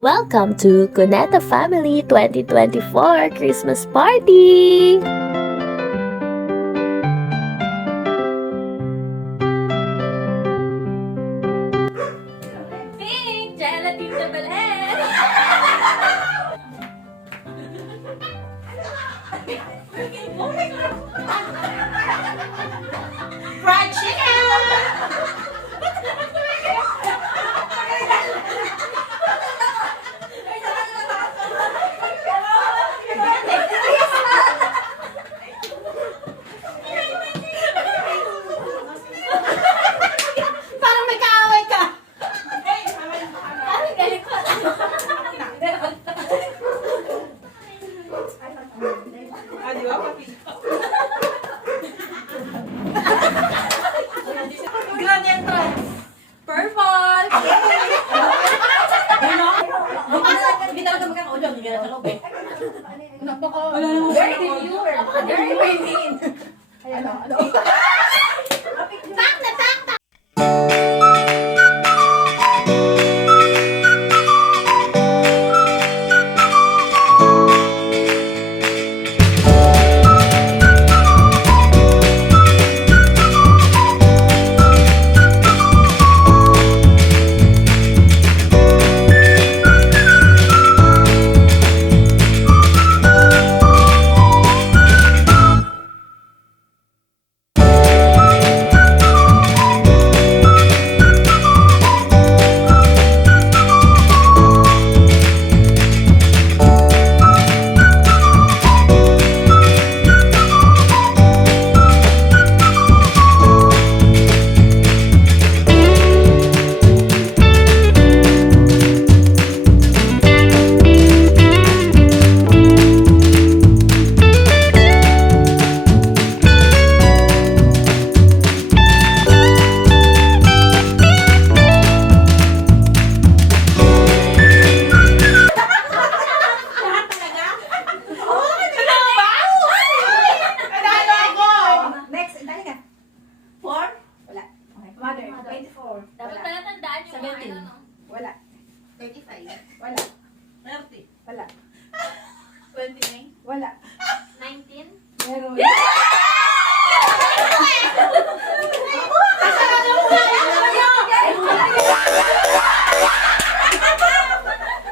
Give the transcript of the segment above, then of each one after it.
Welcome to Cuneta Family 2024 Christmas Party! Pink! Gelatin sa Belen! Fried chicken! Parang may kaaway ka! Parang galit ko. Di ba? Grand entrance! Purple! Hindi talaga magkakaudyo. Hindi ka na sa loob eh. Very viewer. Very main. Ano? Tak na tak! Dapat talatandaan yung mga 17. ano, no? Wala. 35. Wala. 30. Wala. 29. Wala. 19. Meron.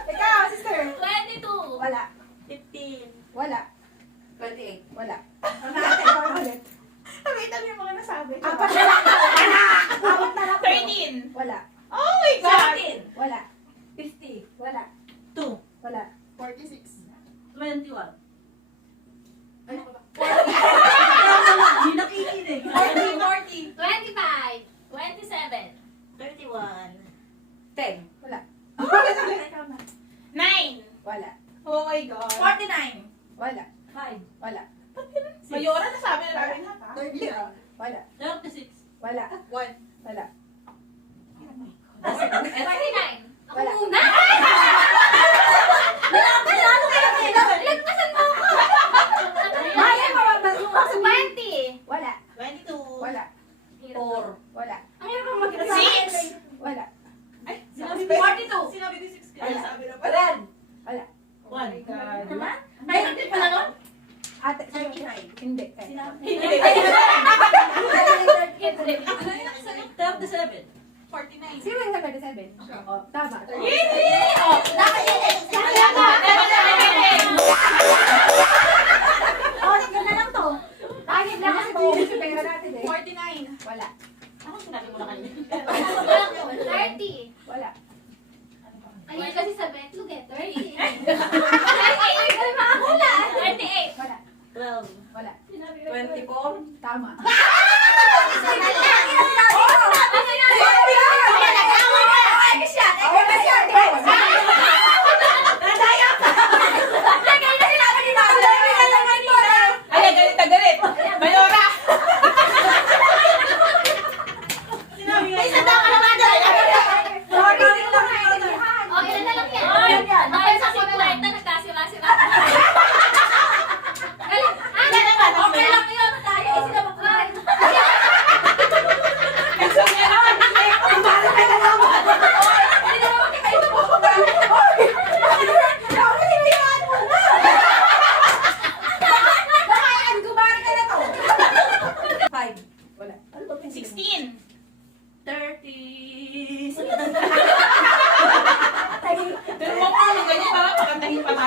Ikaw, sister. 22. Wala. 15. Wala. 28. Wala. Ikaw ulit. Nakita mo yung mga nasabi. Apat na lang. Apat na lang. 13. Wala. Oh my God! 17. Wala. 50. Wala. 2. Wala. 46. 21. Ay, Hindi nakikinig. 40. 25. 27. 31. 10. Wala. 9. Wala. Oh my God. 49. Wala. 5. Wala. Mayora na sabi na namin ha. Wala. 36. Wala. 1. Wala. 39. Ako Wala. muna! Lagpasan mo ako! Maya, mawag 20. Wala. 22. Wala. 4. Wala. Ang hirap mo mag-6. Wala. Ay, sinabi ko 42. Sinabi ko 6. Wala. Sabi na pala. Wala. 1. Naman? Ay, hindi pala nun? Ate, 39. hindi. Sinabi. Hindi. 37. 49. Sino yung 37? Oh, tama. Hindi! Oh, dapat kaya ka. Oh, tignan na lang to. Kahit lang kasi maubos yung pera natin eh. 49. Wala. Ano sinabi mo na kanina? 30. Wala. Ayun kasi sa Betlog eh, 30. 38. Ay, makakula. 38. Wala. 12. Wala. 24. Tama.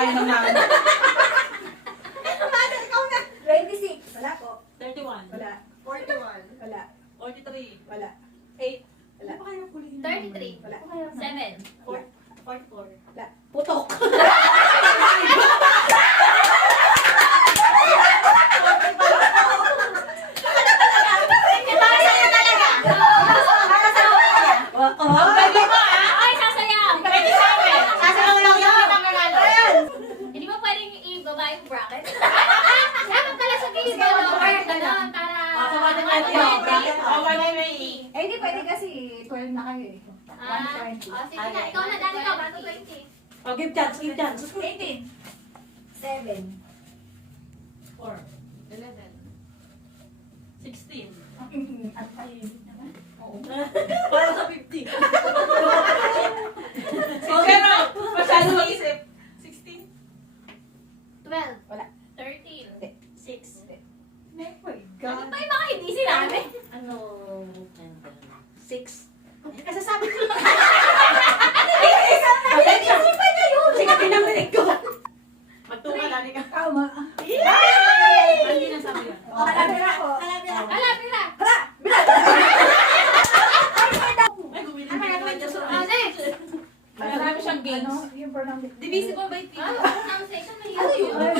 kaya ng namin. 26. Wala po. 31. Wala. 41. Wala. 43. Wala. 8. Wala. Ano ba kaya hulihin? 33. Wala. 7. 44. Wala. Putok. Ang galing mo ah! Ay, sasayaw! 27. Sasayaw lang yun ang nanalo. Hindi mo pwedeng ibaba yung bracket? Dapat pala sa gilid lower, gano'n, para... Sa 120. Oh, 120. Eh, hindi pwede kasi 12 na kayo eh. Ah, 120. oh, sige na. Ikaw na, dati ka, 120. Oh, give chance, give chance. 18. 7. 4. 11. 16. At ay, naman. Para sa 50. Pero, masyado mag-isip. 16. 12. Wala. 13. 6. Oh my Ano God. pa yung mga hindi sinabi? Ano? 6. Kasi sabi ko lang. Naisip na yun. Sige, pinaminig ko. Magtunga lang ka. Tama. Hindi na sabi yun. Alam ako. Hala, pira. Ay, gumili niya sa Ah, next. Marami siyang games. Ano? Yung pronoun. Divisible by 3. Ano? Pronunciation, Ano mahirap yun? yun.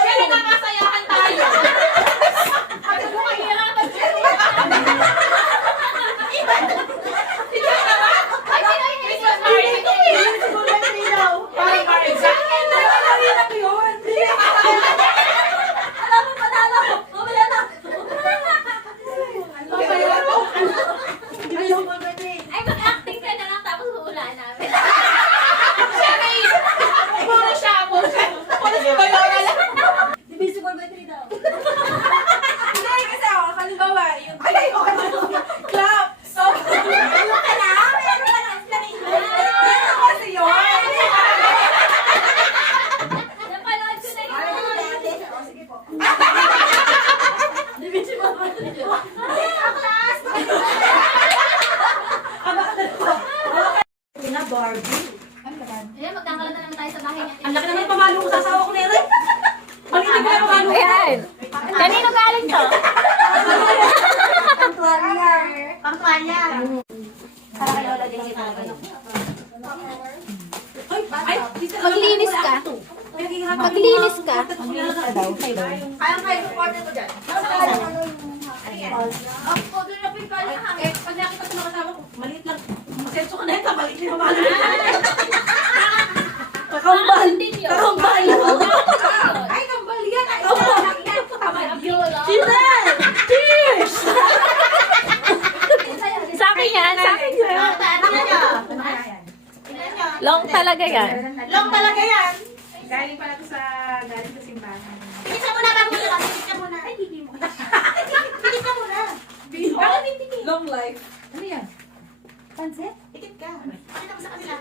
Kaya nakakasayahan tayo. Ano mo kahirapan siya? Ay, sino yung Christmas marriage. Parang marriage. Ay, mag-acting ka na lang tapos huhulaan namin. Puro siya. Puro si Bayora lang. Divisible by 3 daw. Hindi, kasi ako, halimbawa, yung... Ay, okay na. Clap! So, Ano ka na? Meron ka na explanation. ano kasi yun? Napanood ko na yun. Oh, sige po. Divisible by 3. Pina Barbie. Ano ba yan? Ayan, magkakaroon na naman tayo sa bahay niya. Ang laki naman pamalo ko sa asawa ko na yun. Malitig na pamalo ko. Ayan. Kanino galing to? Ang tuwalya. Ang tuwalya. Para kay Lola din si Tatay. Ay, Maglinis ka. Maglinis ka. Kayang kayo supporter ko dyan. Ako, doon na po yung pala. Eh, pag nakita ko ng kasama ko, maliit lang. Masenso ka na ito, maliit na pamalo. Kakambal! Kakambal! Ay, kambal yan. Ay, Cheers! Sa akin yan. Sa akin yan. Long talaga yan. Long talaga yan. Galing pala to sa simbahan. Tigit ka muna bago nila. Tigit ka muna. Ay, hindi mo. Tigit ka muna. Bakit hindi? Long life. Ano yan? Pansit? Tigit ka. Pakita mo sa kanila.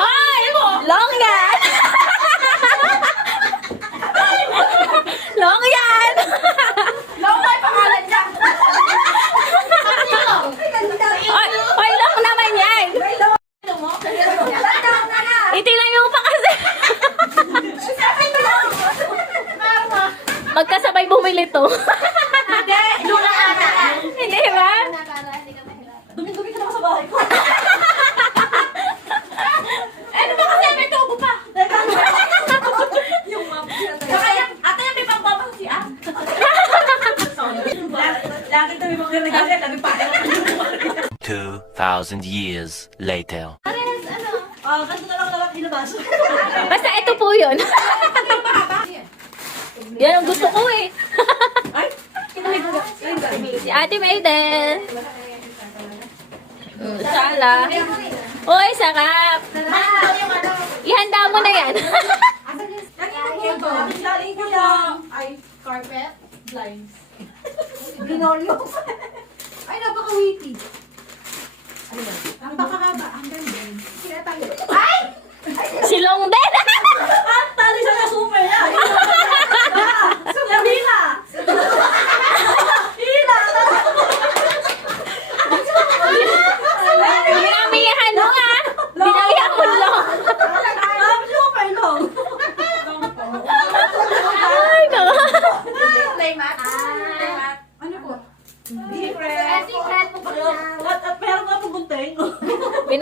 Ay! Long yan! Long yan! Long life pangalan niya! Ay, ay, long naman yan! Itinayo pa kasi. Magkasabay bumili to. Luna ata. Hindi ba? Para hindi ka mahirapan. Dumi-dumi ka na sa bahay ko. Ano ba kasi may tubo pa? Yung map. Saka yan, ate yan may pambabang si Am. Lagi tayo mga nagagalit. Lagi pa. 2,000 years later. Parehas, ano? Ganito na lang dapat ilabas. Basta ito po yun. Yan ang gusto ko eh. Ay, kinahin ko na. Si Ate Maiden. Sala. Uy, sarap. Ihanda mo na yan. Daling ko yung Carpet? blinds. Binolyo. Ay, napaka-witty. Ano yan? Ang pakahaba. Ang ganda. Sinatayo. Si Long din.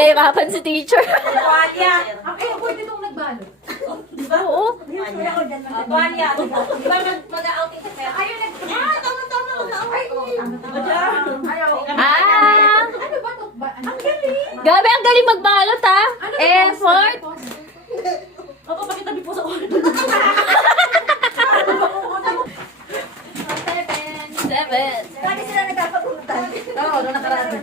nahihirapan si teacher. Tuwalya. Ay, pwede itong nagbalot. Oo. Tuwalya. Di ba mag-outing ka pera? Ayun, tama. Ay, ayaw. Ah! Ano ba ito? Ang galing. Gabi, ang galing magbalot ha. Ano ba? Effort. Opo, pakitabi po sa order. 7. Lagi sila nagpapapuntan. Oo, doon nakaraan.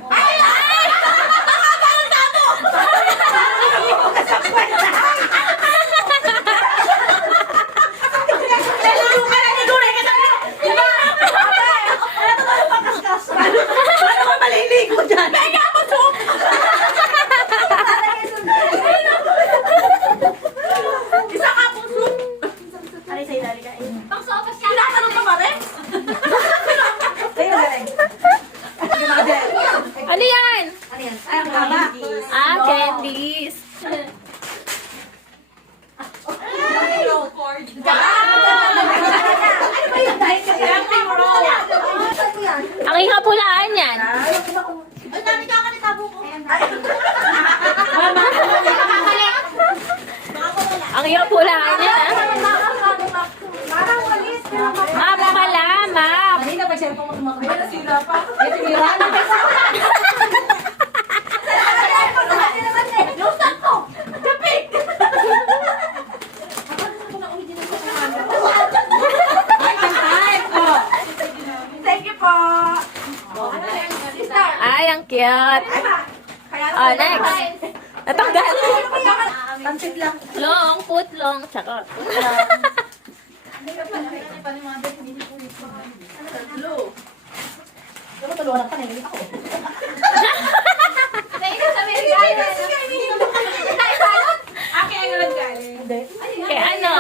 Maliligo dyan. Isa ka po, Su. Aray, sa'yo, dali ka. Pang-sopas ka. Tinatanong pa ba rin? Sa'yo, galing. Ano yan? Ano yan? Ay, ang haba. Ah, candies. Ang ikapulaan yan. Ay, dami ka ka nitabo ko. Ang ikapulaan yan ah. Parang walis. Map pala, map. Kanina pa siya po tumakbo. Ay, nasira pa. Ay, tinira na. Thank you po. Ay, ang cute. Oh, next. Natanggal. Pansit lang. Long, put long. Charot. Tulungan pa na yun ako. Ikaw sa Amerikano. Akin ang naggaling. Kay ano?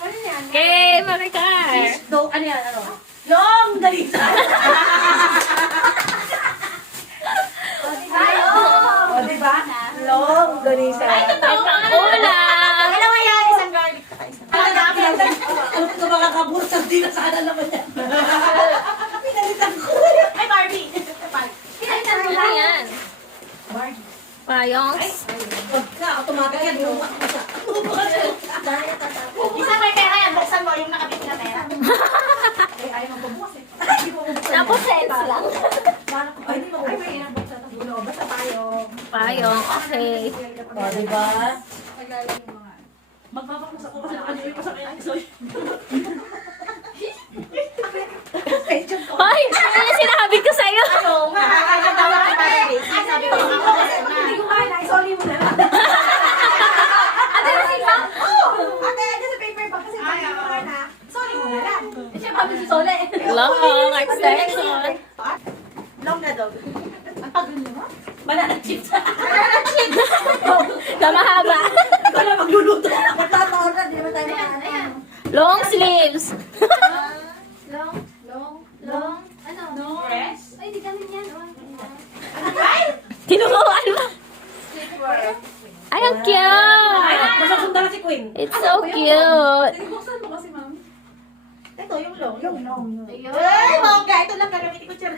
Ano yan? Kay Maricar. Ano yan? Ano? Long dalisa. O, diba? Long, donisa. Ay, pang-ulam. Dalawa yan, isang garlic. Ito makakabursa, di na sana naman yan. Pinalitan ko. Ay, Barbie. Ano yan? Payongs. Huwag ka, automatic yan. Lumak mo siya. Isa may pera yan. Buksan mo yung nakabit na pera. Napo, sense lang. Ay, di mo. Ay, may inabot sa tagulo. Basta tayo. Payong, okay. O, diba? Naglalagay yung mga... Magpapakas ako kasi nakalimutan ko sa kanya. Sorry. Question ko. Hoy, ano yung sinabi ko sa'yo? Ano nga? Nakakagawa ka pa rin. Ay, sabi ko, ako kasi Hindi ko kaya. Sorry mo na. Ate, sila. Ate, ano sa paper ba? Kasi hindi ko kaya. Sorry mo na lang. Siya pa si Sole. Long, extension. long na dog. Ang tagal mo? Banana chips. Na mahaba. Ikaw na magluluto. Magtataon na. Di naman tayo Ayan, na. ayan. Long sleeves. Long. Ano? No. Fresh? Ay, di kami yan. Kinukuhaan mo. Ay, ang cute. Masasundan na si Queen. It's so cute. Buksan mo kasi, ma'am. Ito, yung long. Yung long. Ayun. Ay, bongga. Ito lang gagamitin ko siya.